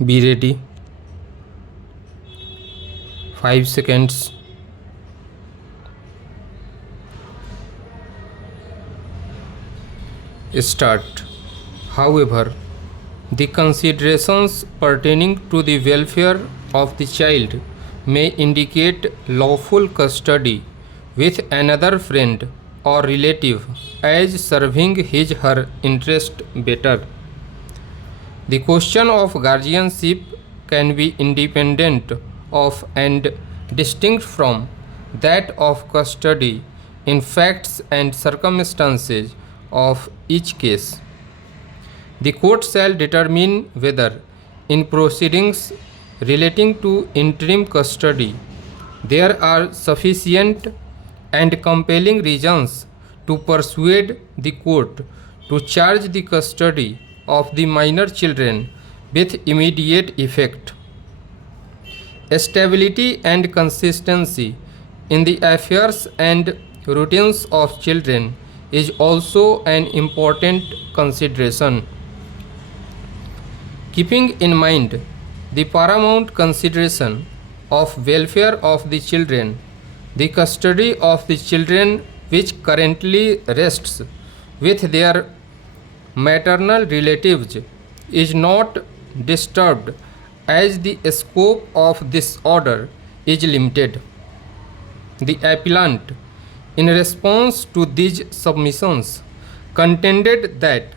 Be ready. 5 seconds. Start. However, the considerations pertaining to the welfare of the child may indicate lawful custody with another friend or relative as serving his/her interest better. The question of guardianship can be independent of and distinct from that of custody in facts and circumstances of each case. The court shall determine whether, in proceedings relating to interim custody, there are sufficient and compelling reasons to persuade the court to charge the custody of the minor children with immediate effect. Stability and consistency in the affairs and routines of children is also an important consideration. Keeping in mind the paramount consideration of welfare of the children, the custody of the children which currently rests with their maternal relatives is not disturbed, as the scope of this order is limited. The appellant, in response to these submissions, contended that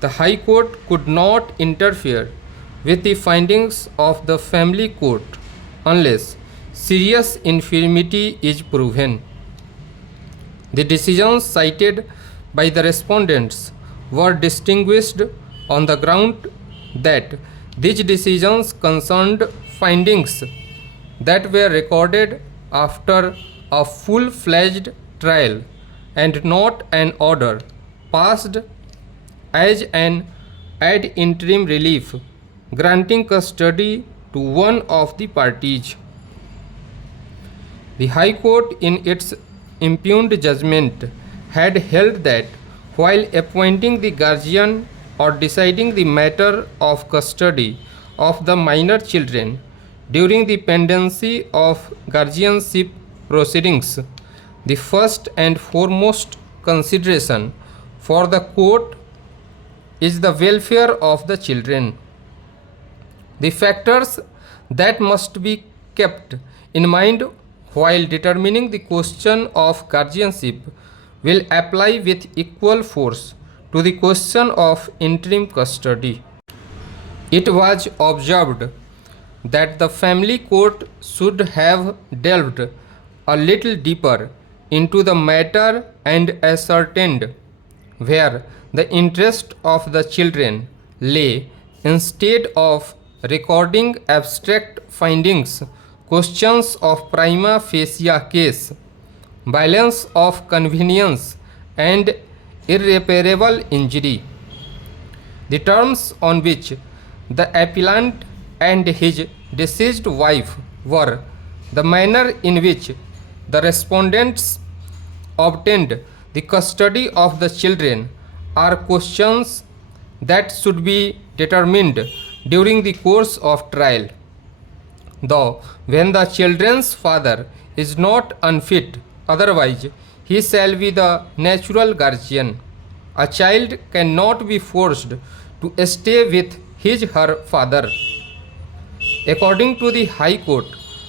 the High Court could not interfere with the findings of the family court unless serious infirmity is proven. The decisions cited by the respondents were distinguished on the ground that these decisions concerned findings that were recorded after a full-fledged trial and not an order passed as an ad interim relief granting custody to one of the parties. The High Court, in its impugned judgment, had held that while appointing the guardian or deciding the matter of custody of the minor children during the pendency of guardianship proceedings, the first and foremost consideration for the court is the welfare of the children. The factors that must be kept in mind while determining the question of guardianship will apply with equal force to the question of interim custody. It was observed that the family court should have delved a little deeper into the matter and ascertained where the interest of the children lay, instead of recording abstract findings, questions of prima facie case, balance of convenience, and irreparable injury. The terms on which the appellant and his deceased wife were, the manner in which the respondents obtained the custody of the children are questions that should be determined during the course of trial. Though when the children's father is not unfit, otherwise he shall be the natural guardian. A child cannot be forced to stay with his/her father, according to the High Court,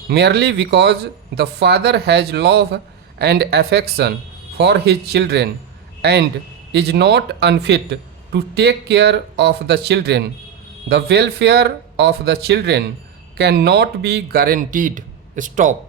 merely because the father has love and affection for his children and is not unfit to take care of the children. The welfare of the children cannot be guaranteed. Stop.